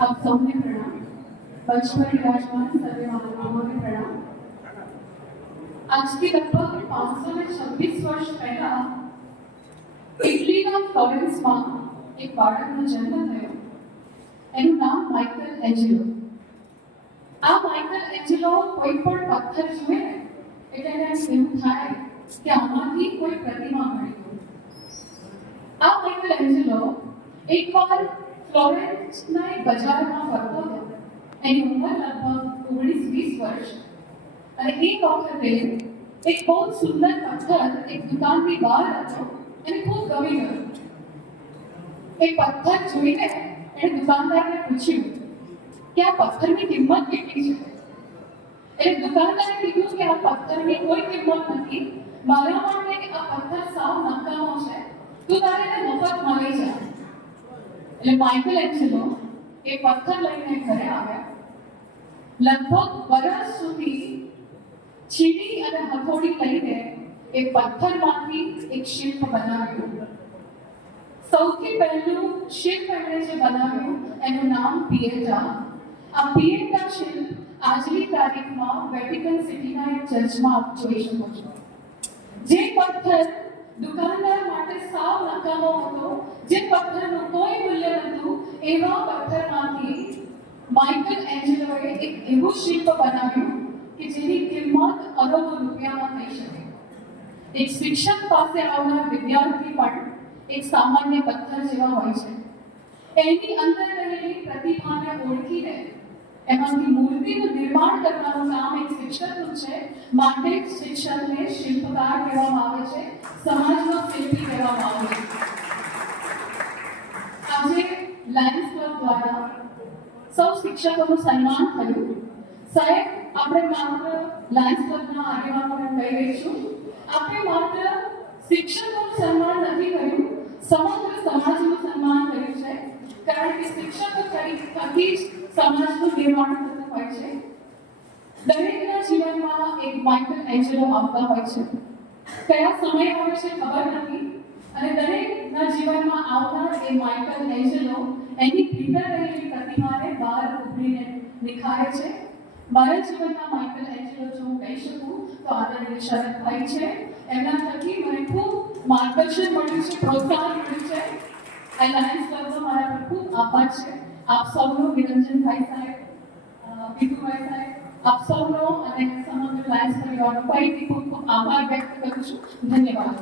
आप सबने प्रणाम। मंच पर विराजमान सभी महानुभावों ने प्रणाम। आज के लगभग 526 वर्ष पहला ઇટલીના ફ્લોરેન્સમાં એક બાળકનો જન્મ થયો. એનું નામ માઇકલ એન્જેલો. આ માઇકલ એન્જેલો કોઈ પણ પથ્થર જુએ ને એટલે એને એવું થાય કે આમાંથી કોઈ પ્રતિમા મળી હોય. આ માઇકલ એન્જેલો એકવાર ફ્લોરેન્સના એક બજારમાં ફરતો હતો. એની ઉંમર લગભગ 19-20 વર્ષ. અને એક વખતે એક બહુ સુંદર પથ્થર એક દુકાનની બહાર હતો. એને ખૂબ ગમી ગયો. એ પથ્થર જોઈને એણે દુકાનદારને પૂછ્યું કે આ પથ્થરની કિંમત કેટલી છે. એટલે દુકાનદારે કીધું કે આ પથ્થરની કોઈ કિંમત નથી, મારા માટે આ પથ્થર સાવ નકામો છે, તું તારે એને મફતમાં લઈ જા. એટલે માઇકલ એન્જેલો એ પથ્થર લઈને ઘરે આવ્યા. લગભગ વર્ષ સુધી છીણી અને હથોડી લઈને એ પથ્થરમાંથી એક શિલ્પ બનાવ્યું. સૌથી પહેલું શિલ્પ એમણે જે બનાવ્યું એનું નામ પિએટા. આ પિએટા શિલ્પ આજની તારીખમાં વેટિકન સિટીના એક ચર્ચમાં આપ જોઈ શકો છો. જે પથ્થર દુકાનદાર માટે સાવ નકામો હતો, જે પથ્થરનું કોઈ મૂલ્ય નહોતું, એવા પથ્થરમાંથી માઇકલ એન્જેલોએ એક એવું શિલ્પ બનાવ્યું કે જેની કિંમત અરબો રૂપિયામાં થઈ શકે. એક શિક્ષક પાસે આવનાર વિદ્યાર્થી પણ એક સામાન્ય પથ્થર જેવા હોય છે. એની અંદર રહેલી પ્રતિભાને ઓળખીને એમાંથી મૂર્તિનું નિર્માણ કરવાનું કામ એક શિક્ષકનું છે. માટે શિક્ષકને શિલ્પકાર કહેવામાં આવે છે, સમાજનો શિલ્પી કહેવામાં આવે છે. આજે લાયન્સ ક્લબ દ્વારા સૌ શિક્ષકોનું સન્માન થયું. સાહેબ, આપણે માત્ર લાયન્સ ક્લબના આગેવાનોને કહી દઈશું, આપણે માત્ર શિક્ષકોનું સન્માન નથી કર્યું, સમગ્ર સમાજનું સન્માન કર્યું છે. કારણ કે શિક્ષકો થકી જ સમાજનું નિર્માણ થતું હોય છે. દરેકના જીવનમાં એક માઇકલ એન્જેલો આવતા હોય છે. કયા સમય આવે છે ખબર નથી, અને દરેકના જીવનમાં આવનાર એ માઇકલ એન્જેલો એની ભીતર રહેલી પ્રતિમાને બહાર ઉભરીને નિખારે છે. મારા જીવનમાં માઇકલ એન્જેલો જો હું કહી શકું તો આદરણીય શરદભાઈ છે. એમના થકી મને ખૂબ માર્ગદર્શન મળ્યું છે, પ્રોત્સાહન મળ્યું છે. આ લાયન્સ ક્લબનો મારા પર ખૂબ આભાર છે. આપ સૌનો, નિરંજનભાઈ સાહેબ, પીતુભાઈ સાહેબ, આપ સૌનો અને સમગ્ર લાયન્સ પરિવારનો ફરીથી ખૂબ ખૂબ આભાર વ્યક્ત કરું છું. ધન્યવાદ.